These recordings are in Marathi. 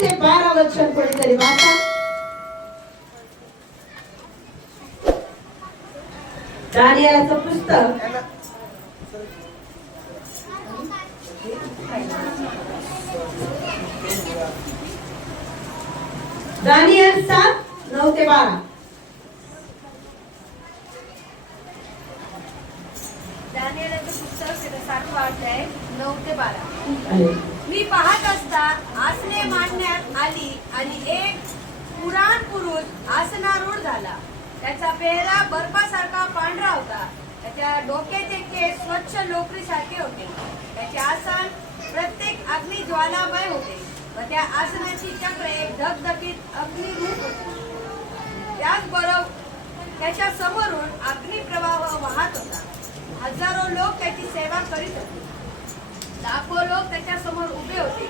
ते 12 वचन कोणीतरी वाचा. दानिएलचं पुस्तक दानिएल 7:9 ते 12. दानिएलचं पुस्तक 7वा अध्याय 9 ते 12. मी पाहत असता आसने मांडण्यात आली आणि एक पुराण पुरुष आसनारूढ झाला. त्याचा चेहरा बर्फासारखा पांढरा होता. त्याच्या डोक्याचे केस स्वच्छ लोकरीसारखे होते. त्याचे आसन प्रत्येक अग्नी ज्वालामय होते व त्या आसनाची चक्रे धगधगीत अग्निरूप होती. त्याचबरोबर त्याच्या समोरून अग्निप्रवाह वाहत होता. हजारो लोक त्याची सेवा करीत होते. लाखो लोक त्याच्या समोर उभे होते.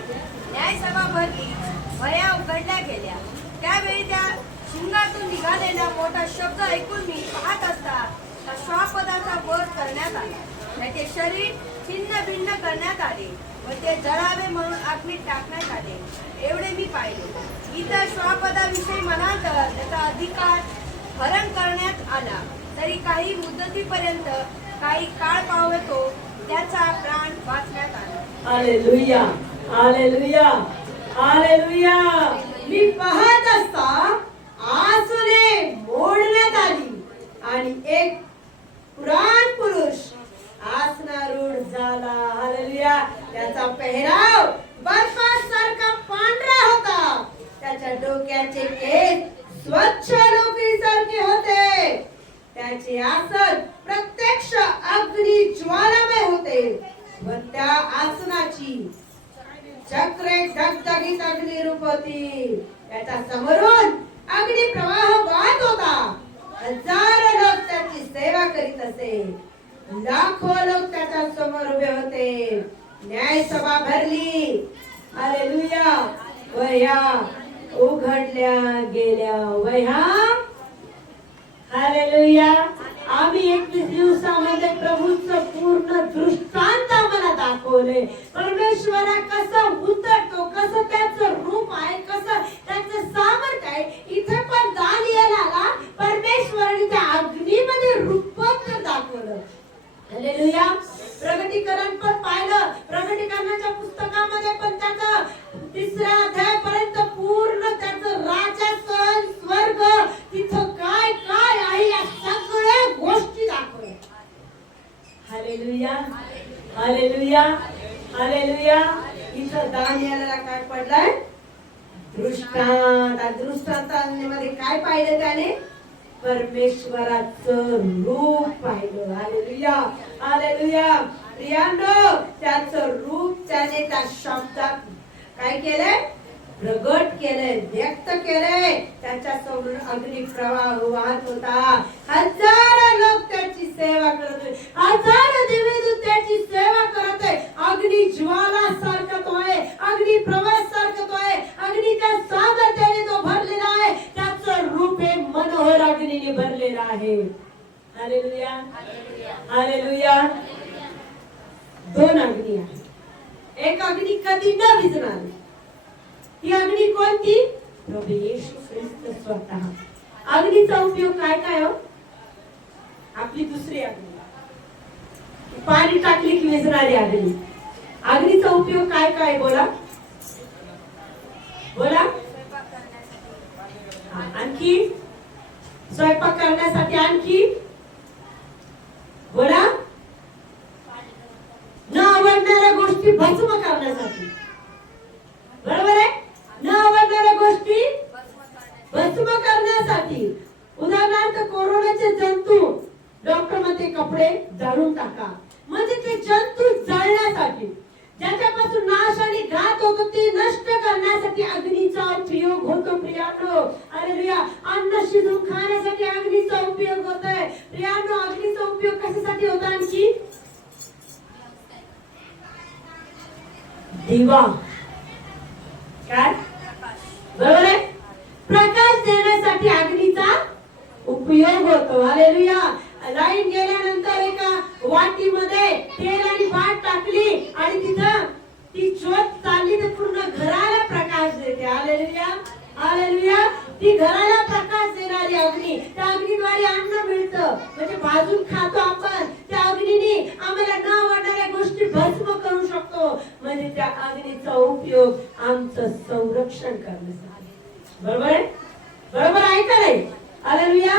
न्यायसभा भरली, वह्या उघडल्या गेल्या. त्यावेळी त्या शिंगातून निघालेला मोठा शब्द ऐकून मी पाहत असता त्या श्वापदाचा वध करण्यात आला. त्याचे शरीर छिन्न भिन्न करण्यात आले व ते जळावे म्हणून अग्नीत टाकण्यात आले. एवढे मी पाहिले. इतर श्वापदाविषयी म्हणाल तर त्याचा अधिकार हरण करण्यात आला. तरी काही मुदतीपर्यंत काही काळ पावतो त्याचा प्राण वाचण्यात आला. Hallelujah, hallelujah, hallelujah. मी पाहत असता आसने मोडण्यात आली आणि एक पुराण पुरुष आसनारूढ झाला. हालेलुया. त्याचा पेहराव बर्फासारखा पांढरा होता. त्याच्या डोक्याचे केस स्वच्छ लोकरीसारखे होते. त्याचे आसन प्रत्यक्ष अग्नी ज्वालामय होते व त्या आसनाची चक्रे धगधगीत अग्निरूप होती. त्याच्या समोरून अग्नि प्रवाह वाहत होता. हजारो लोक त्याची सेवा करीत असे. लाखो लोक त्याच्या समोर उभे होते. न्यायसभा भरली. हालेलुया. वह्या उघडल्या गेल्या. वह्या हालेलुया. आम्ही 21 दिवसामध्ये प्रभूचं पूर्ण दृष्टांत आम्हाला दाखवले. परमेश्वरा कसं उतरतो, कसं त्याचं रूप आहे, कसं त्याचं सामर्थ्य आहे. इथे पण दानिएलला परमेश्वराने त्या अग्नीमध्ये रूपांतर दाखवलं. हालेलुया. प्रगटीकरण पण पाहिलं. प्रगटीकरणाच्या पुस्तकामध्ये पण त्याचं 3ऱ्या अध्यायापर्यंत पूर्ण त्याचं राजासन, स्वर्ग, तिथं काय काय आहे या सगळ्या गोष्टी दाखवल्या. Hallelujah, hallelujah, hallelujah. इथं दानिएलला काय पडलंय? दृष्टांत. दृष्टांतामध्ये काय पाहिलं त्याने? परमेश्वराचं रूप पाहिलं. Hallelujah, hallelujah. प्रियांनो, त्याचं रूप त्याने त्या शब्दात काय केलंय? प्रगट केलंय, व्यक्त केलंय. त्याच्या समोर अग्नी प्रवाह वाहत होता. हजारो लोक त्याची सेवा करत होते. हजारो देवदूत त्याची सेवा करत आहे. अग्नी ज्वाला सारखा तो आहे. अग्नी प्रवाह सारखा तो आहे. अग्नीच्या सामर्थ्याने तो भरलेला आहे. त्याचं रूप हे मनोहर अग्नीने भरलेलं आहे. Hallelujah, hallelujah. 2 अग्नी आहेत. एक अग्नी कधी न विझणार. ती अग्नी कोणती? प्रभू येशू ख्रिस्त स्वतः. अग्नीचा उपयोग काय काय हो? आपली दुसरी अग्नी, पाणी टाकली की विझणारी अग्नी. अग्नीचा उपयोग काय काय? बोला बोला. आणखी स्वयंपाक करण्यासाठी. आणखी बोला. न आवडणाऱ्या गोष्टी भस्म करण्यासाठी. बरोबर आहे. न आवडणाऱ्या गोष्टी भस्म करण्यासाठी. उदाहरणार्थ कोरोनाचे जंतू डॉक्टर म्हणते कपडे जाळून टाका. म्हणजे ते जंतू जळण्यासाठी, ज्याच्यापासून नाश आणि घात होतो ते नष्ट करण्यासाठी अग्नीचा उपयोग होतो. प्रियांनो, हालेलुया. अन्न शिजवून खाण्यासाठी अग्नीचा उपयोग होतोय. प्रियांनो, अग्नीचा उपयोग कशासाठी होतो? आणखी दिवा. काय? बरोबर आहे. प्रकाश देण्यासाठी अग्नीचा उपयोग होतो. हालेलुया. लाईन गेल्यानंतर एका वाटीमध्ये तेल आणि भात टाकली आणि तिथं ती ज्योत चालली तर पूर्ण घराला प्रकाश देते. Hallelujah, hallelujah. ती घराला प्रकाश देणारी अग्नी, त्या अग्नीद्वारे अन्न मिळतं, म्हणजे भाजून खातो आपण. त्या अग्नीने आम्हाला न आवडणाऱ्या गोष्टी भस्म करू शकतो. म्हणजे त्या अग्नीचा उपयोग आमचं संरक्षण करण्यासाठी. बरोबर आहे, बरोबर आहे का नाही? Hallelujah,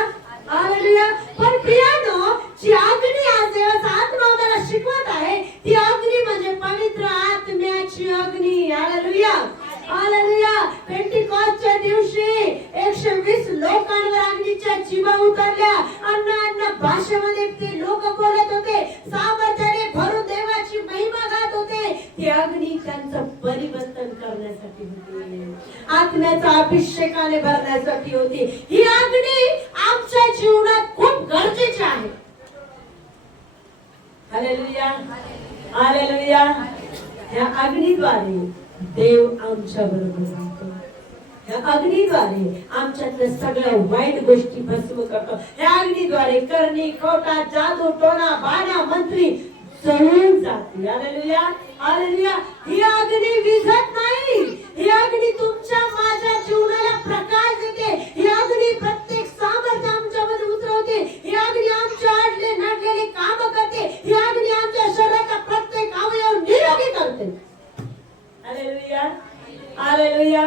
hallelujah. पण प्रियानो, जी अग्नी आज देवाचा आत्मा आम्हाला शिकवत आहे, ती अग्नी म्हणजे पवित्र आत्म्याची अग्नी. Hallelujah, hallelujah. पेंटिकॉस्टच्या दिवशी 120 लोकांवर अग्नीच्या जीवा उतरल्या. अन्य भाषेमध्ये ते लोक बोलत होते, सामर्थ्याने भरून देवाची महिमा गात होते. ती अग्नी त्यांचं परिवर्तन करण्यासाठी होती, आत्म्याचा अभिषेकाने भरण्यासाठी होती. ही अग्नी आमच्या जीवनात खूप गरजेची आहे. Hallelujah, hallelujah. या अग्नीद्वारे देव आमच्या बरोबर राहतो. या अग्नीद्वारे आमच्यातल्या सगळ्या वाईट गोष्टी भस्म करतो. या अग्नीद्वारे करणी, खोटा, जादू, टोना, बाणा, मंत्री जळून जाते. Hallelujah, hallelujah. ही अग्नी विझत नाही. ही अग्नी तुमच्या माझ्या जीवनाला प्रकाश देते. ही अग्नी प्रत्येक सामर्थ्य आमच्यामध्ये उतरवते. ही अग्नी आमच्या आडले नडलेले काम करते. ही अग्नी आमच्या शरीराचा प्रत्येक अवयव निरोगी करते. Hallelujah, hallelujah,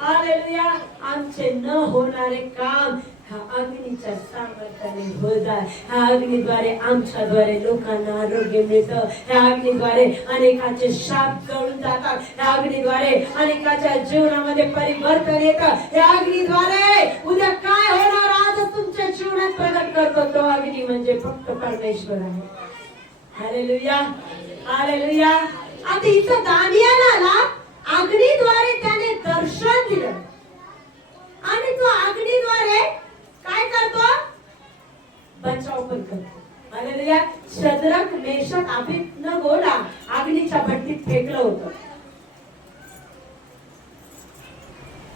hallelujah. आमचे न होणारे काम ह्या अग्नीच्या सामर्थ्याने होतात. ह्या अग्नीद्वारे आमच्याद्वारे लोकांना आरोग्य मिळतं. ह्या अग्नीद्वारे अनेकांचे शाप जळून जातात. ह्या अग्नीद्वारे अनेकाच्या जीवनामध्ये परिवर्तन येतं. ह्या अग्नीद्वारे उद्या काय होणार आजच तुमच्या जीवनात प्रगट करतो. तो अग्नी म्हणजे फक्त परमेश्वर आहे. Hallelujah, hallelujah. आता इथं दानिएलला अग्नीद्वारे त्याने दर्शन दिलं आणि तो अग्नीद्वारे काय करतो? बचाव पण करतो. हालेलुया. शद्रक, मेशक, अबेदनगोला अग्नीच्या भट्टीत फेकलं होतं.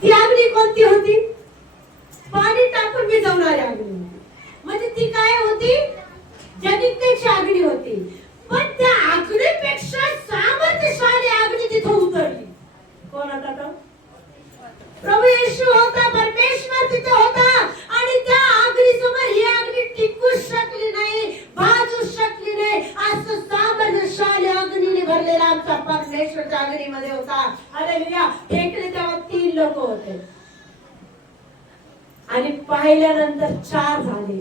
ती अग्नी कोणती होती? पाणी टाकून विझवणारी अग्नी होती. म्हणजे ती काय होती? जनितेची अग्नी होती. पण त्या अग्नीपेक्षा सामर्थ्यशाली अग्नी तिथे उतरली. कोण होता तो? प्रभू येशू होता, परमेश्वर तिथे होता. आणि त्या अग्नीसमोर ही अग्नी टिकू शकली नाही, भाजू शकली नाही. असं सामर्थ्यशाली अग्नीने भरलेला आमचा परमेश्वर त्या अग्नीमध्ये होता. हालेलुया. फेकले तेव्हा 3 लोक होते आणि पाहिल्यानंतर 4 झाले.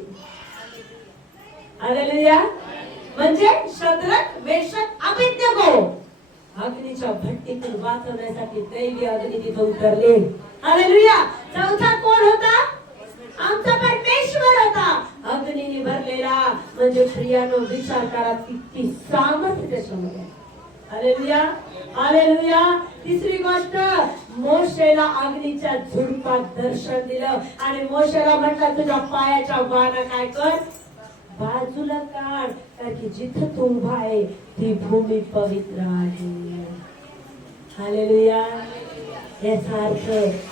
हालेलुया. म्हणजे शद्रक, मेशक, अबेदनगो अग्नीच्या भट्टीतून वाचवण्यासाठी दैवी अग्नी तिथे उतरले. हालेलुया. चौथा कोण होता? आमचा परमेश्वर होता, अग्नीने भरलेला. म्हणजे प्रियानो, विचार करा किती सामर्थ्य त्याच्यामध्ये. Hallelujah, hallelujah. तिसरी गोष्ट, मोशेला अग्नीच्या झुडपात दर्शन दिलं आणि मोशेला म्हटलं, तुझ्या पायाच्या बाणा काय कर, बाजूला काढ, कारण की जिथं तू उभा आहे ती भूमी पवित्र आहे. हालेलुया. याचा अर्थ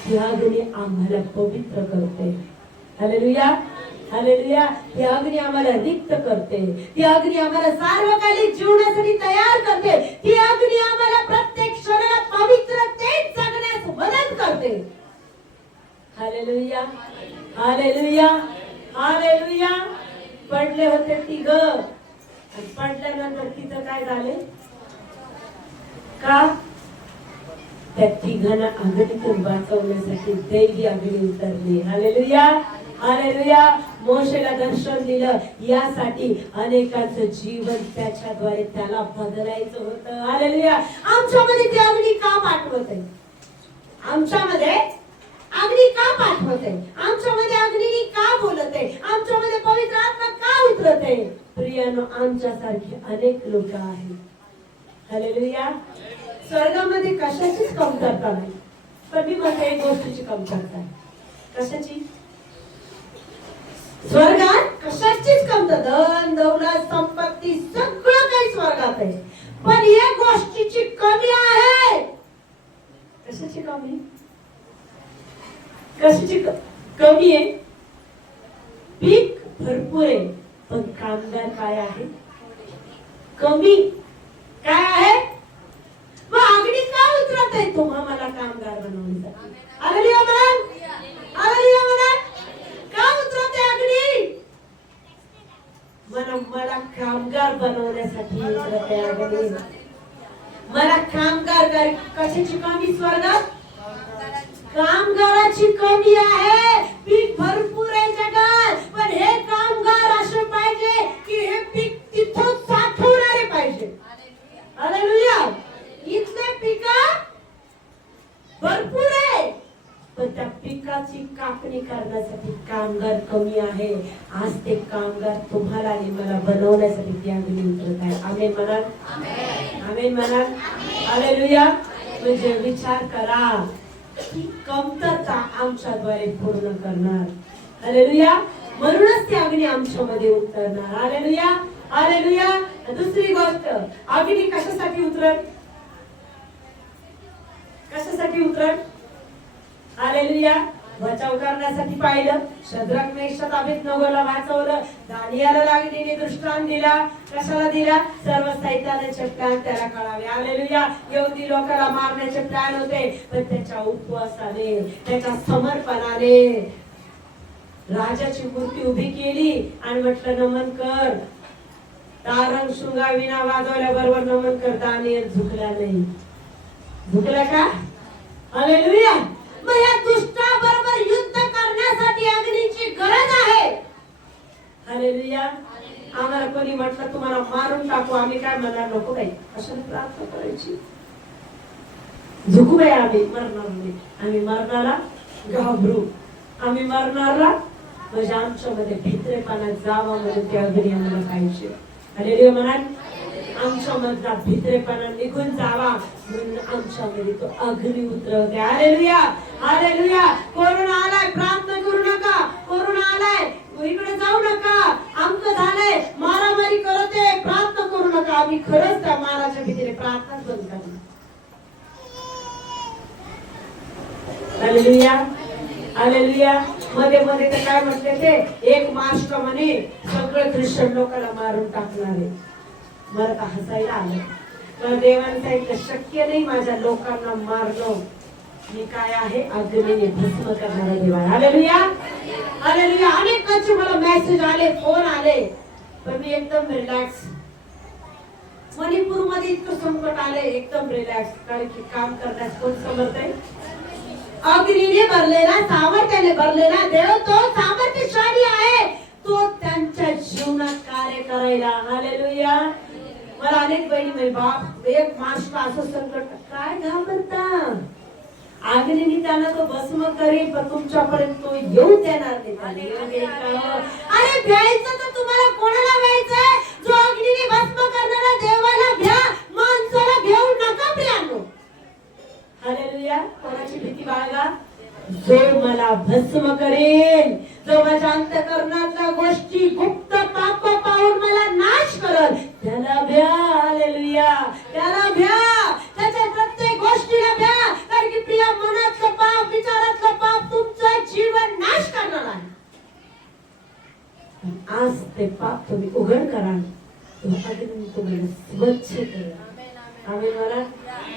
ती अग्नी आम्हाला पवित्र करते. Hallelujah, hallelujah. ती अग्नी आम्हाला रिक्त करते. ती अग्नी आम्हाला सार्वकालिक जीवनासाठी तयार करते. ती अग्नी आम्हाला प्रत्येक क्षणाला पवित्रतेत जगण्यास मदत करते. Hallelujah, hallelujah, hallelujah. पडले होते 3 पडल्यानंतर तिथं काय झाले? का? त्या 3 अग्नीतून वाचवण्यासाठी दैवी अग्नी उतरली. Hallelujah, hallelujah. मोशेला दर्शन दिलं यासाठी अनेकांचं जीवन त्याच्याद्वारे त्याला बदलायचं होतं. हालेलुया. आमच्यामध्ये ती अग्नी का पाठवत आहे? आमच्यामध्ये अग्नी का पाठवत आहे? आमच्यामध्ये अग्नी का बोलत आहे? आमच्यामध्ये पवित्र आत्मा का उतरत आहे? प्रियानो, आमच्यासारखे अनेक लोक आहेत. हालेलुया. स्वर्गामध्ये कशाचीच कमतरता नाही, पण मी म्हणते एक गोष्टीची कमतरता आहे. कशाची? स्वर्गात कशाचीच कमतरता, धन, दौलत, संपत्ती सगळं काही स्वर्गात आहे, पण एक गोष्टीची कमी आहे. कशाची कमी? कशाची कमी आहे? पीक भरपूर आहे, पण कामगार काय आहे? कमी. काय आहे? मग आहे तुम्हा मला कामगार बनवण्यासाठी. हालेलुया म्हणा, हालेलुया म्हणा. का उतरते अग्नी? मला कामगार बनवण्यासाठी उतरते अग्नी. मला कामगार कशाची कमी स्वर्गात? कामगाराची कमी आहे. पीक भरपूर आहे जगात, पण हे कामगार असे पाहिजे की हे पीक तिथं साठवणारे पाहिजे. हालेलुया. इथले पीक भरपूर आहे, पण त्या पिकाची कापणी करण्यासाठी कामगार कमी आहे. आज ते कामगार तुम्हाला आणि मला बनवण्यासाठी ती अग्नी उतरत आहे. आमेन म्हणा, आमेन म्हणा. हालेलुया. म्हणजे विचार करा की कमतरता आमच्याद्वारे पूर्ण करणार. हालेलुया. म्हणूनच ती अग्नी आमच्यामध्ये उतरणार. Hallelujah, hallelujah. दुसरी गोष्ट, अग्नी कशासाठी उतरत? कशासाठी उतरत? हालेलुया. बचाव करण्यासाठी पाहिलं. शद्रक मेषक अबेदनगोला वाचवलं. दानियाला अग्नीने दृष्टांत दिला. कशाला दिला? सर्व सैतानाचे प्लॅन त्याला कळाले. हालेलुया. यहुदी लोकांना मारण्याचे प्लॅन होते, पण त्याच्या उपवासाने, त्याच्या समर्पणाने राजाची मूर्ती उभी केली आणि म्हटलं नमन कर. तारंग शृंगा विना वाजवल्या बरोबर नमन कर. दानियल झुकला नाही. झुकला का? हालेलुया. मग या दुष्टाबरोबर युद्ध करण्यासाठी अग्नीची गरज आहे. हालेलुया. आम्हाला कोणी म्हटलं तुम्हाला मारून टाकू, आम्ही काय म्हणणार? नको बाई, कशाला प्रार्थना करायची? झुकू बाई, आम्ही मरणार नाही. आम्ही मरणारा घाबरू. आम्ही मरणारा म्हणजे आमच्यामध्ये भित्रेपणा जावा म्हणून ते अग्नी आम्हाला पाहिजे. हालेलुया म्हणा. आमच्या मधला भित्रेपणा निघून जावा म्हणून आमच्यामध्ये तो अग्नी उतरवते. Hallelujah, hallelujah. कोरोना आलाय, प्रार्थना करू नका. कोरोना आलाय, इकडे जाऊ नका. अंक झालंय, मारामारी करते, प्रार्थना करू नका. आम्ही खरंच त्या माराच्या भीतीने प्रार्थनाच बंद करणार. Hallelujah, hallelujah. मध्ये मध्ये तर काय म्हटले ते, एक मास्टर म्हणे सगळं ख्रिश्चन लोकांना मारून टाकणार आहे. मला तर हसायला आलं. पण देवाने सांगितलं शक्य नाही माझ्या लोकांना मारणं. मी काय आहे? अग्नीने भस्म करणारा देव आहे. Hallelujah, hallelujah. अनेकांचे मला मेसेज आले, फोन आले, पण मी एकदम रिलॅक्स. मणिपूर मध्ये इतकं संकट आले, एकदम रिलॅक्स. कारण की काम करण्यास कोण समर्थ आहे? अग्नीने भरलेला, सामर्थ्याने भरलेला देव तो सामर्थ्यशाली आहे. तो त्यांच्या जीवनात कार्य करायला. हालेलुया. मला अनेक बहिणी म्हणजे बाप एक मास्टर असं संकट, काय घाबरता? अग्नीने त्यांना तो भस्म करेल, पण तुमच्यापर्यंत तो येऊ देणार नाही. अरे भ्यायचं तर तुम्हाला कोणाला भ्यायचंय? जो अग्नीने भस्म करणारा देवाला भ्या, माणसाला घेऊ नका प्रियांनो. हालेलुया. कोणाची भीती बाळगा? जो मला भस्म करेल, जो माझ्या अंतःकरणातल्या गोष्टी गुप्त पाप पाहून मला नाश करल, त्याला भ्या. हालेलुया. त्याला भ्या. त्याच्या प्रत्येक गोष्टीला भ्या. कारण की प्रिय मनातलं पाप, विचारातलं पाप तुमचं जीवन नाश करणार आहे. आज ते पाप तुम्ही उघड करा, तुम्हाला स्वच्छ करा. आमेन म्हणा.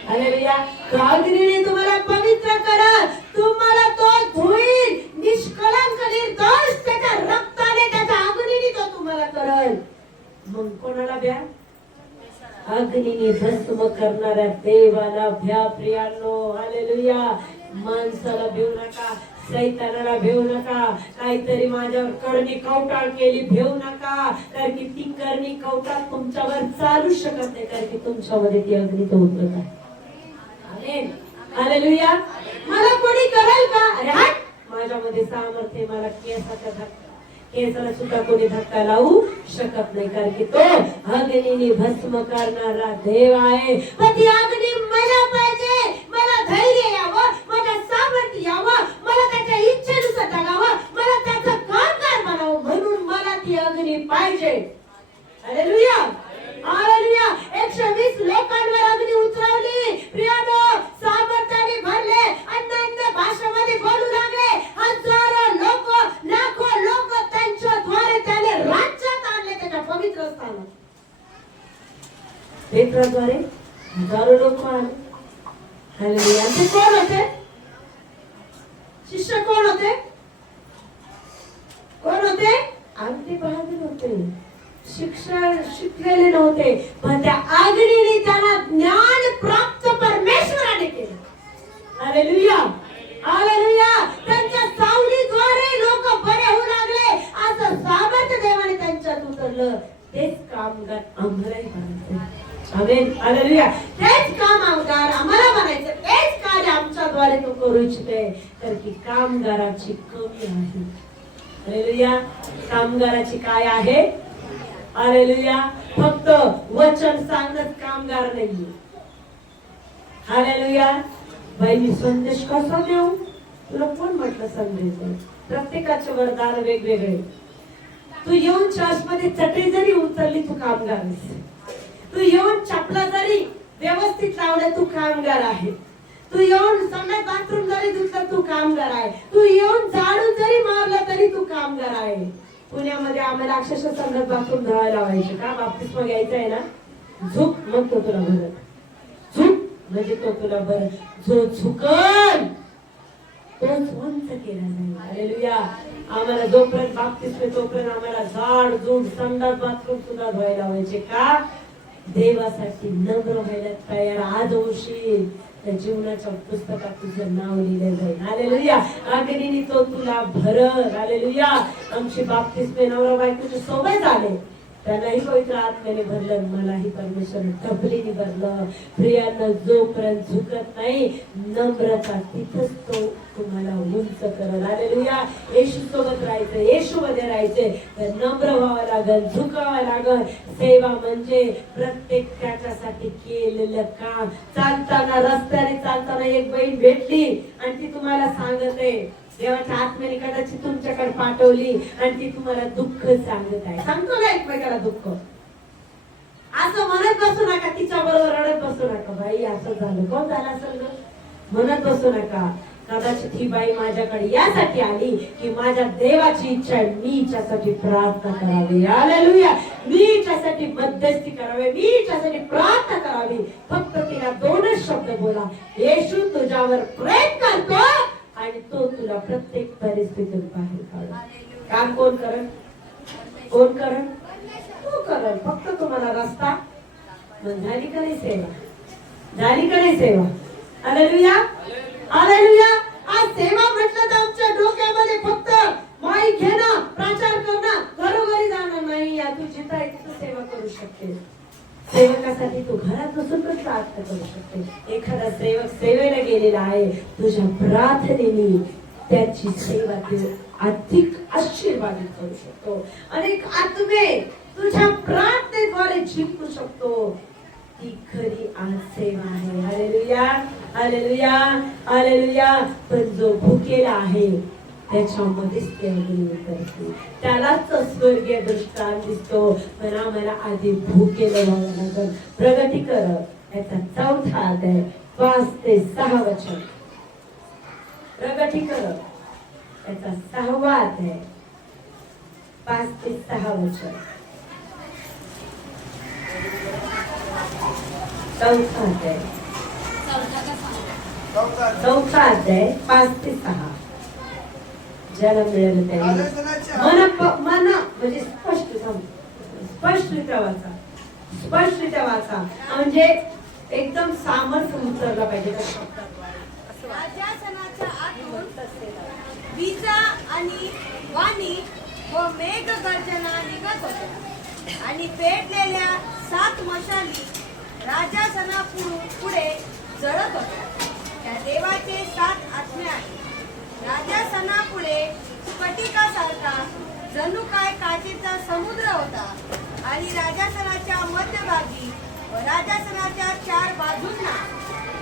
हालेलुया. तो अग्नीने तुम्हाला पवित्र करल, तुम्हाला तो धुईल, निष्कलंक निर्दोष त्याच्या रक्ताने, त्याच्या अग्नीने तो तुम्हाला करल. मग कोणाला भ्या? अग्नीने भस्म करणाऱ्या देवाला भ्या प्रियांनो. हालेलुया. माणसाला भेऊ नका, सैतानाला भेऊ नका. काहीतरी माझ्यावर करणी कवटाळ केली, भेऊ नका. कारण की ती करणी कवटाळ तुमच्यावर चालू शकत नाही, कारण की तुमच्यामध्ये ती अग्नी तो उतरत आहे. आमेन. हालेलुया. मला कोणी करेल का? अरे हट, माझ्यामध्ये सामर्थ्य, मला केसाचा धक्का, केसाला सुद्धा कोणी धक्का लावू शकत नाही, कारण की तो अग्नीने भस्म करणारा देव आहे. पण ती अग्नी मला पाहिजे. मला धैर्य यावं, माझ्या सामर्थ्य यावं, मला त्याच्या इच्छेनुसार जगावं, मला त्याचं कामगार बनावं, म्हणून मला ती अग्नी पाहिजे. Hallelujah, hallelujah. 120 लोकांवर अग्नी उतरवली. प्रियानो, सामर्थ्याने भरले, अन्य भाषेमध्ये बोलू लागले. हजारो लोक, लाखो लोक त्यांच्याद्वारे त्याने राज्यात आणले, त्याच्या पवित्र स्थानात. पेत्राद्वारे हजारो लोक आले. हालेलुया. ते कोण होते? शिष्य कोण होते? कोण होते? अगदी बहादूर होते, शिक्षण शिकलेले नव्हते, पण त्या अग्नीने त्यांना ज्ञान प्राप्त परमेश्वराने केलं. Hallelujah, hallelujah. त्यांच्या सावलीद्वारे लोक बरे होऊ लागले, असं सामर्थ्य देवाने त्यांच्यात उतरलं. तेच कामगार आम्हालाही बनायचं. आमेन, हालेलुया. तेच कामगार आम्हाला बनायचं, तेच कार्य आमच्याद्वारे तो करू इच्छिते, तर की कामगाराची कमी आहे. हालेलुया. कामगाराची काय आहे? हालेलुया. फक्त वचन सांगणं कामगार नाहीये. हालेलुया. बाई मी संदेश कसा देऊ? तुला कोण म्हटलं संदेश? प्रत्येकाचे वरदान वेगवेगळे. तू येऊन चर्च मध्ये चटई जरी उचलली तू कामगार आहेस. तू येऊन चपला जरी व्यवस्थित लावल्या तू कामगार आहे. तू येऊन संडास बाथरूम जरी धुतलं तू कामगार आहे. तू येऊन झाडू जरी मारलं तरी तू कामगार आहे. पुण्यामध्ये आम्हाला अक्षरशः संडास बाथरूम धुवायला लावायचे का? बाप्तिस्मा घ्यायचा आहे ना, झुक मग तो तुला भरत. झुक म्हणजे तो तुला भरत. जो झुकल तोच उंच केला जाईल. हालेलुया. आम्हाला जोपर्यंत बाप्तिस्मा तोपर्यंत आम्हाला झाड झुड संडास बाथरूम सुद्धा धुवायला लावायचे का? देवासाठी नम्र व्हायला तयार आज होशील त्या जीवनाच्या पुस्तकात तुझं नाव लिहिलं जाईल. हालेलुया. अग्नीने तो तुला भरल. हालेलुया. आमची बाप्तिस्मे नवरा बायकोची सवय झाले, त्यांनाही पवित्र आत्म्याने भरलं, मलाही परमेश्वर डबलीने भरलं. प्रियांना जोपर्यंत झुकत नाही नम्रता तिथंच तो तुम्हाला उंच करल. हालेलुया. येशू सोबत राहायचं, येशू मध्ये राहायचे, तर नम्र व्हावं लागल, झुकावं लागल. सेवा म्हणजे प्रत्येक त्याच्यासाठी केलेलं काम. चालताना रस्त्याने चालताना एक बहीण भेटली आणि ती तुम्हाला सांगते, देवाच्या आत्म्याने कदाचित तुमच्याकडे पाठवली आणि ती तुम्हाला दुःख सांगत आहे. सांगतो ना एकमेकाला दुःख. असं म्हणत बसू नका, तिच्या बरोबर रडत बसू नका, बाई असं झालं, कोण झालं असेल ग, म्हणत बसू नका. कदाचित ही बाई माझ्याकडे यासाठी आली की माझ्या देवाची इच्छा आहे, मी हिच्यासाठी प्रार्थना करावी. हालेलुया. मी हिच्यासाठी मध्यस्थी करावी, मी हिच्यासाठी प्रार्थना करावी. फक्त तिला दोनच शब्द बोला, येशू तुझ्यावर प्रेम करतो आणि तो तुला प्रत्येक परिस्थितीतून बाहेर काढेल. काम कोण करेल? कोण करेल? तू करेल. फक्त तुम्हाला रस्ता. मग झाली का नाही सेवा? झाली का नाही सेवा? Hallelujah, hallelujah. आज सेवा म्हटलं तर आमच्या डोक्यामध्ये फक्त माईक घेणं, प्रचार करणं, घरोघरी जाणं नाही. या तू जिथं आहे तिथं सेवा करू शकते. सेवकासाठी तू घरात बसून पण प्रार्थना करू शकते. एखादा सेवक सेवेला गेलेला आहे, तुझ्या प्रार्थनेने त्याची सेवा तू अधिक आशीर्वादित करू शकतो. अनेक आत्मे तुझ्या प्रार्थनेद्वारे जिंकू शकतो. ती खरी आज सेवा आहे. Hallelujah, hallelujah, hallelujah. पण जो भुकेला आहे त्याच्यामध्येच ते अग्नी उतरते, त्यालाच स्वर्गीय दृष्टांत दिसतो. पण आम्हाला आधी भुकेलं व्हावं लागेल. प्रगती कर याचा 4था अध्याय 5 ते 6 वचन. प्रगती कर याचा 6वा अध्याय 5 ते 6 वचन. 4था अध्याय 5 ते 6. ज्याला मिळालं त्याने मन म्हणजे स्पष्टरित्या वाचा, स्पष्टरित्या वाचा. म्हणजे एकदम सामर्थ्य उतरला पाहिजे. राजासनाच्या आतून विजा आणि वाणी व मेघ गर्जना निघत होत्या आणि पेटलेल्या 7 मशाली राजासनापुढे जळत होत्या. त्या देवाचे 7 आत्मे आहेत. राजासनापुढे स्फटिकासारखा जणू काय काचेचा समुद्र होता आणि राजासनाच्या मध्यभागी व राजासनाच्या 4 बाजूंना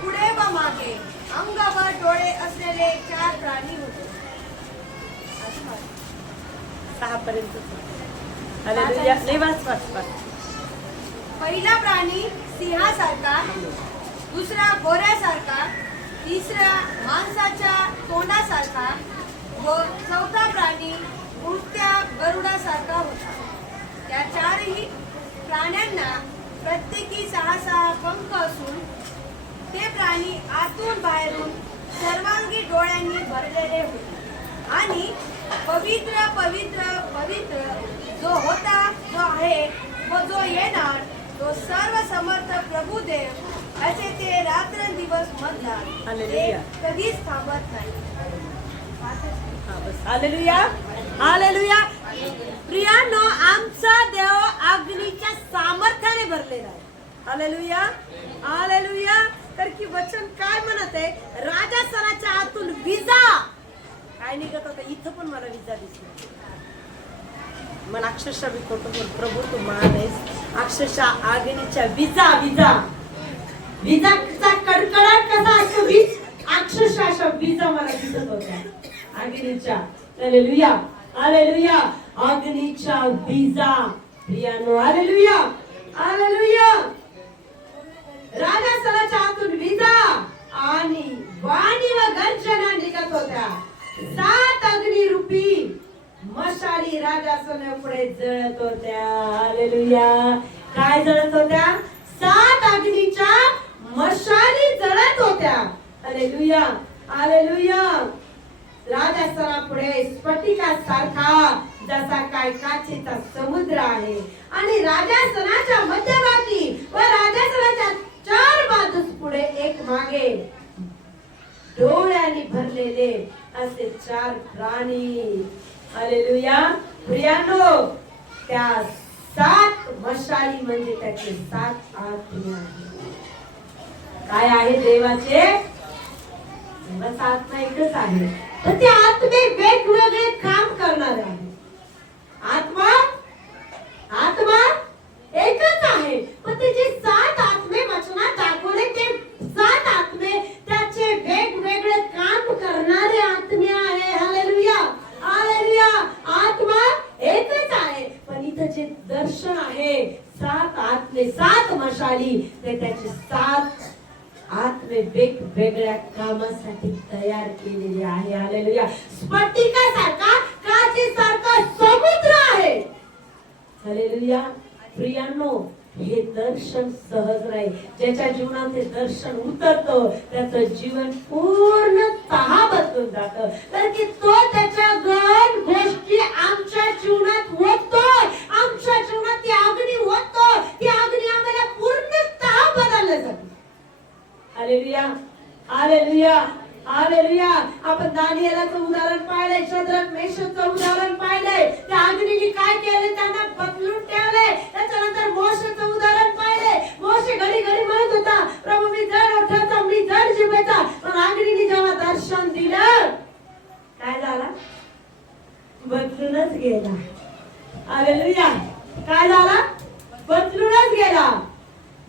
पुढे व मागे अंग व डोळे असलेले 4 प्राणी होते. 6 पर्यंत. हालेलुया. पहिला प्राणी सिंहासारखा, दुसरा घोड्यासारखा, तिसरा माणसाच्या तोंडासारखा व 4था प्राणी उडत्या गरुडासारखा होता. त्या 4ही प्राण्यांना प्रत्येकी 6 पंख असून ते प्राणी आणि आतून बाहेरून सर्वांगी डोळ्यांनी भरलेले होते आणि पवित्र पवित्र पवित्र जो होता, जो आहे व जो येणार, तो सर्व समर्थ प्रभू देव असे ते रात्रंदिवस म्हणतात. ते कधीच थांबत नाही. Hallelujah, hallelujah. प्रियानो, आमचा देव अग्नीच्या सामर्थ्याने भरलेला आहे. Hallelujah, hallelujah. तर की वचन काय म्हणत आहे? राजासनाच्या आतून विजा काय निघत होता. इथं पण मला विजा दिसली. मला अक्षरशः मी खोटं बोल, प्रभू तू महान आहेस. अक्षरशः अग्नीच्या विजा विजा विजाचा कडकडाट कसा असतो, वीज अक्षरशः अशा विजा मला दिसत होत्या अग्नीच्या. Hallelujah, hallelujah. अग्नीच्या विजा प्रियानो. Hallelujah, hallelujah. राजासनाच्या आतून विजा आणि वाणी व गर्जना निघत होत्या. 7 अग्निरूपी मशाली राजासनापुढे जळत होत्या. हालेलुया. काय जळत होत्या? 7 अग्नीच्या मशाली जळत होत्या. Hallelujah, hallelujah. राजासनापुढे स्फटिकासारखा जसा काय काचेचा समुद्र आहे आणि राजासनाच्या मध्यभागी व राजासनाच्या 4 बाजूस पुढे एक मागे डोळ्यांनी भरलेले असे 4 प्राणी. हालेलुया. प्रियानो, त्या 7 मशाली म्हणजे त्याचे 7 आत्मे आहेत. काय आहे देवाचे? देवाचा आत्मा एकच आहे, पण ते आत्मे वेगवेगळे काम करणारे आहेत. आत्मा आत्मा एकच आहे, पण त्याचे 7 आत्मे वचनात दाखवले. ते 7 आत्मे त्याचे वेगवेगळे काम करणारे आत्मे आहे. Hallelujah, hallelujah. आत्मा एकच आहे, पण इथं जे दर्शन आहे 7 आत्मे 7 मशाली, ते त्याचे 7 आत्मे वेगवेगळ्या कामासाठी तयार केलेले आहे. हालेलुया. स्फटिकासारखा काचेसारखा समुद्र आहे. हालेलुया. प्रियांनो, हे दर्शन सहज नाही. ज्याच्या जीवनात हे दर्शन उतरतं त्याचं जीवन पूर्णतः बदलून जातं. तर की तो त्याच्या गहन गोष्टी आमच्या जीवनात ओततोय. आमच्या जीवनात ती अग्नी ओततो. ती अग्नी आम्हाला पूर्णतः बदललं जातं. Hallelujah, hallelujah, hallelujah. आपण दानिएलाचं उदाहरण पाहिलंय, शद्रक मेशकचं उदाहरण पाहिलंय. त्या अग्नीने काय केलं? त्यांना बदलून ठेवलंय. त्याच्यानंतर मोशेचं उदाहरण पाहिलंय. मोशे घडी घडी म्हणत होता, प्रभू मी जड उठायचा, मी जड जिवायचा. पण अग्नीने जेव्हा दर्शन दिलं, काय झालं? बदलूनच गेला. हालेलुया. काय झाला? बदलूनच गेला.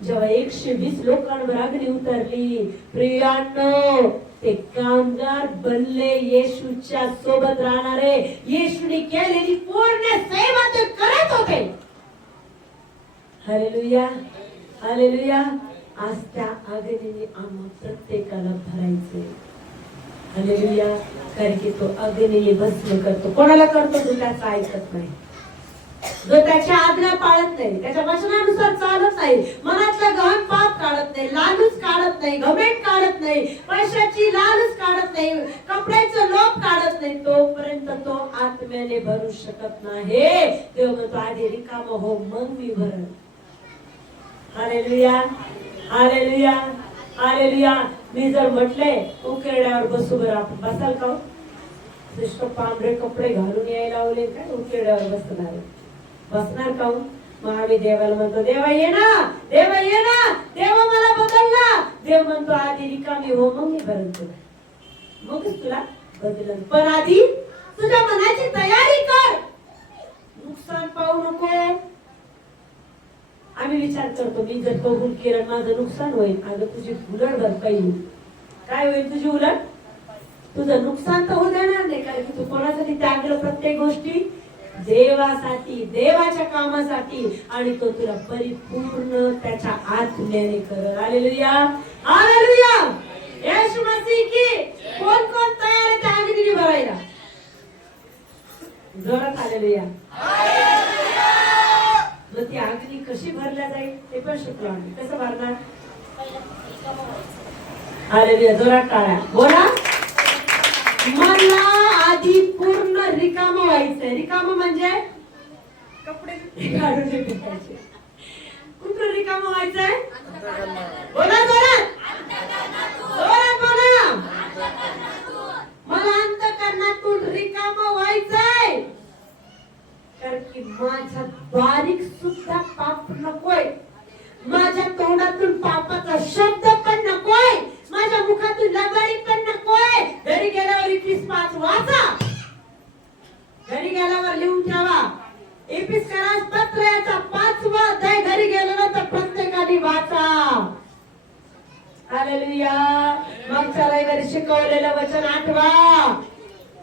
जेव्हा 120 लोकांवर अग्नी उतरली, प्रियांनो, ते कामगार बनले येशूच्या सोबत राहणारे. येशूने केलेली पूर्ण सेवा ते करत होते. Hallelujah, hallelujah. आज त्या अग्नीने आम्हा प्रत्येकाला भरायचे. हालेलुया. कारण की तो अग्नीने भस्म करतो. कोणाला करतो? तो त्याचा ऐकत नाही, जो त्याच्या आज्ञा पाळत नाही, त्याच्या वचनानुसार चालत नाही, मनातलं गहन पाप काढत नाही, लालूच काढत नाही, घमेंड काढत नाही, पैशाची लालूच काढत नाही, कपड्याचं लोभ काढत नाही, तोपर्यंत तो आत्म्याने भरू शकत नाही. देव म्हणतो आधी रिकामा हो, मग मी भरण. Hallelujah, hallelujah, hallelujah. मी जर म्हटले उकेरड्यावर बसू, बरं आपण बसाल का? नुसतं पांढरे कपडे घालून यायला लावले काय उकेरड्यावर बसणार? बसणार का? मग आम्ही देवाला म्हणतो, देवा ये ना, देवा ये ना, देवा मला बदलला. देव म्हणतो आधी रिकामी हो, मग मी भरण तुला, मगच तुला बदलन. पण आधी तुझ्या मनाची तयारी कर. नुकसान पाहू नको. आम्ही विचार करतो, मी जर कबूल केलं माझं नुकसान होईल. अगं तुझी उलट भरपाई होईल. काय होईल तुझी उलट? तुझं नुकसान तर होऊ देणार नाही, कारण की तू कोणासाठी त्यागलं? प्रत्येक गोष्टी देवासाठी, देवाच्या कामासाठी, आणि तो तुला परिपूर्ण त्याच्या आत्म्याने कर. Hallelujah, hallelujah. येशू मसीह की कोण कोण तयार आहे त्या अग्नीने भरायला? जोरात हालेलुया. मग ती अग्नी कशी भरल्या जाईल ते पण शिकलो आम्ही. कसं भरणार? हालेलुया, जोरात टाळ्या बोला. मला आधी पूर्ण रिकाम व्हायचंय. रिकाम म्हणजे कपडे काढून फेकायचे. कुठं रिकाम व्हायचंय? बोला जोरात, जोरात बोला. मला अंतःकरणातून रिकाम व्हायचंय. कारण की माझ्यात बारीक सुद्धा पाप नकोय. माझ्या तोंडातून पापाचा शब्द पण नकोय. माझ्या मुखातून लबाडी पण नकोय. घरी गेल्यावर 21:5 वाचा. घरी गेल्यावर लिहून ठेवा. एपिस्करास पत्र याचा 5वा अध्याय घरी गेल्यानंतर प्रत्येकाने वाचा. हालेलुया. मागच्या रविवारी शिकवलेलं वचन आठवा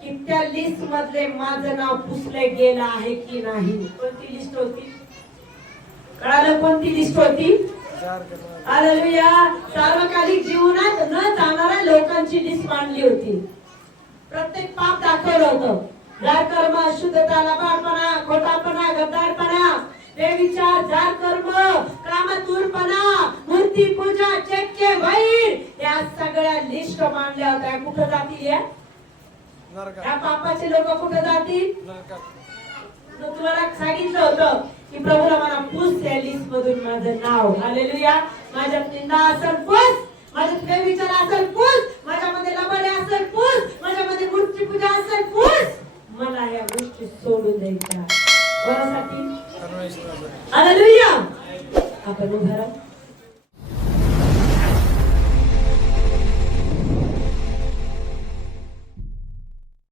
की त्या लिस्ट मधले माझं नाव पुसले गेलं आहे की नाही. कोणती लिस्ट होती? कळालं कोणती लिस्ट होती? हालेलुया. सार्वकालिक जीवनात न जाणाऱ्या लोकांची लिस्ट मांडली होती. प्रत्येक पाप दाखवलं होतं. जार कर्म, अशुद्धता, लबाडपणा, खोटापणा, गद्दारपणा, बेविचार, जार कर्म, कामतूरपणा, मूर्ती पूजा, चक्के, वैर, या सगळ्या लिस्ट मांडल्या होत्या. कुठं जातील या पापाचे लोक? कुठं जातील? तुम्हाला सांगितलं होतं की प्रभूला मला पुस या लिस्ट मधून माझं नाव. हालेलुया. माझ्यात निंदा असेल पुस, माझ्यात बेविचार असेल पुस, माझ्यामध्ये लबाडी असेल पुस, माझ्यामध्ये मूर्ती पूजा असेल पुस. मला या गोष्टी सोडून द्यायच्या. कोणासाठी? हालेलुया. आपण उभं राहू.